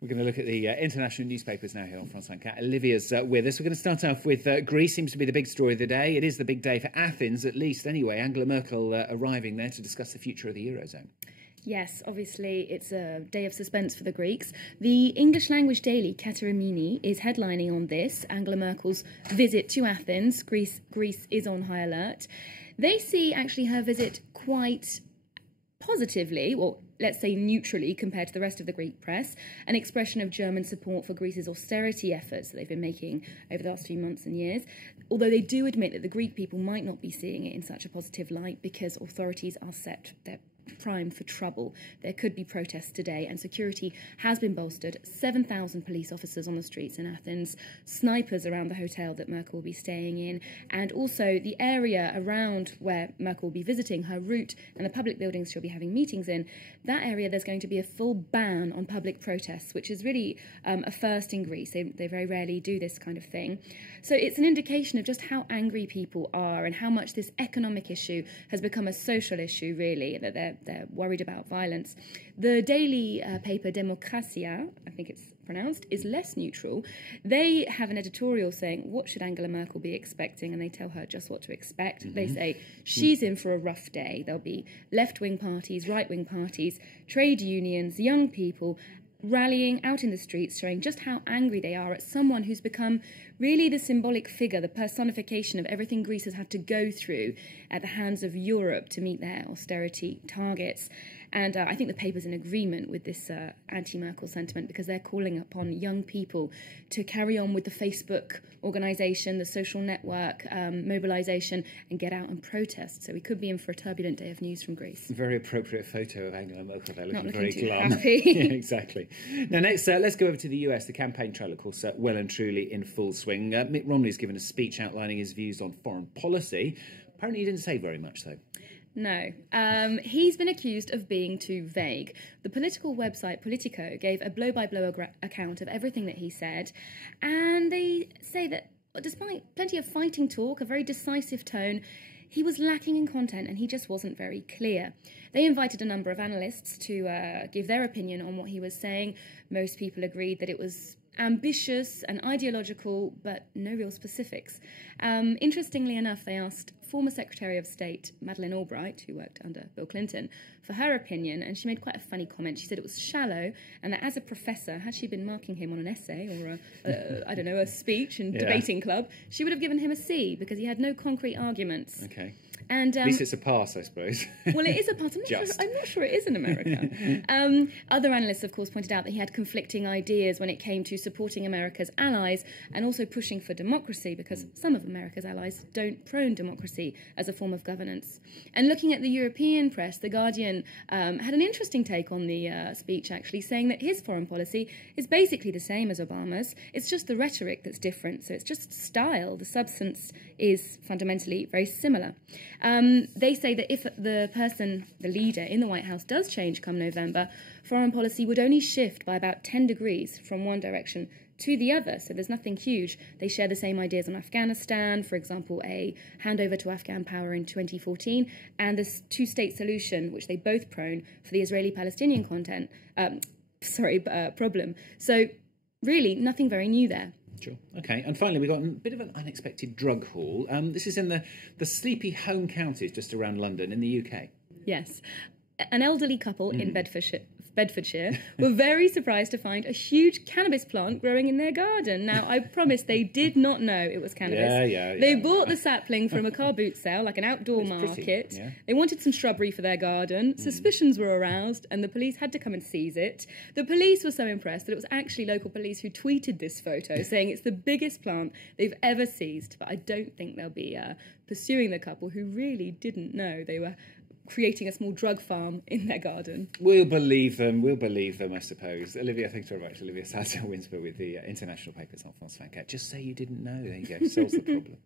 We're going to look at the international newspapers now here on France 24. Olivia's with us. We're going to start off with Greece. Seems to be the big story of the day. It is the big day for Athens, at least anyway. Angela Merkel arriving there to discuss the future of the Eurozone. Yes, obviously it's a day of suspense for the Greeks. The English-language daily Katerimini is headlining on this, Angela Merkel's visit to Athens. Greece is on high alert. They see actually her visit quite positively, or let's say neutrally compared to the rest of the Greek press, an expression of German support for Greece's austerity efforts that they've been making over the last few months and years, although they do admit that the Greek people might not be seeing it in such a positive light because authorities are they're primed for trouble. There could be protests today, and security has been bolstered. 7,000 police officers on the streets in Athens, snipers around the hotel that Merkel will be staying in, and also the area around where Merkel will be visiting, her route, and the public buildings she'll be having meetings in. That area, there's going to be a full ban on public protests, which is really a first in Greece. They very rarely do this kind of thing. So it's an indication of just how angry people are and how much this economic issue has become a social issue, really, that they're worried about violence. The daily paper Demokrasia, I think it's pronounced, is less neutral. They have an editorial saying, what should Angela Merkel be expecting? And they tell her just what to expect. They say she's in for a rough day. There'll be left-wing parties, right-wing parties, trade unions, young people rallying out in the streets, showing just how angry they are at someone who's become really the symbolic figure, the personification of everything Greece has had to go through at the hands of Europe to meet their austerity targets. And I think the paper's in agreement with this anti-Merkel sentiment, because they're calling upon young people to carry on with the Facebook organisation, the social network mobilisation, and get out and protest. So we could be in for a turbulent day of news from Greece. Very appropriate photo of Angela Merkel there, Not looking looking very too glum. happy. Yeah, exactly. Now, next, let's go over to the US. The campaign trail, of course, well and truly in full swing. Mitt Romney's given a speech outlining his views on foreign policy. Apparently he didn't say very much, though. No. He's been accused of being too vague. The political website Politico gave a blow-by-blow account of everything that he said, and they say that despite plenty of fighting talk, a very decisive tone, he was lacking in content and he just wasn't very clear. They invited a number of analysts to give their opinion on what he was saying. Most people agreed that it was ambitious and ideological, but no real specifics. Interestingly enough, they asked former Secretary of State Madeleine Albright, who worked under Bill Clinton, for her opinion, and she made quite a funny comment. She said it was shallow, and that as a professor, had she been marking him on an essay or I don't know, a speech in debating club, she would have given him a C because he had no concrete arguments. Okay. And, at least it's a pass, I suppose. Well, it is a pass. I'm not sure it is in America. Other analysts, of course, pointed out that he had conflicting ideas when it came to supporting America's allies and also pushing for democracy, because some of America's allies don't prone democracy as a form of governance. And looking at the European press, The Guardian had an interesting take on the speech, actually, saying that his foreign policy is basically the same as Obama's. It's just the rhetoric that's different. So it's just style. The substance is fundamentally very similar. They say that if the leader in the White House does change come November, foreign policy would only shift by about 10 degrees from one direction to the other, so there's nothing huge. They share the same ideas on Afghanistan, for example, a handover to Afghan power in 2014, and this two-state solution, which they both prone for the Israeli-Palestinian problem. So really, nothing very new there. Sure. Okay. And finally, we've got a bit of an unexpected drug haul. This is in the sleepy home counties just around London in the UK. Yes. An elderly couple in Bedfordshire were very surprised to find a huge cannabis plant growing in their garden. Now, I promise they did not know it was cannabis. They bought the sapling from a car boot sale, like an outdoor market. Yeah. They wanted some shrubbery for their garden. Suspicions were aroused, and the police had to come and seize it. The police were so impressed that it was actually local police who tweeted this photo, saying it's the biggest plant they've ever seized. But I don't think they'll be pursuing the couple who really didn't know they were creating a small drug farm in their garden. We'll believe them, I suppose. Olivia, thanks very much. Olivia Salter-Winsper with the international papers on France 24. Just say you didn't know. There you go, solves the problem.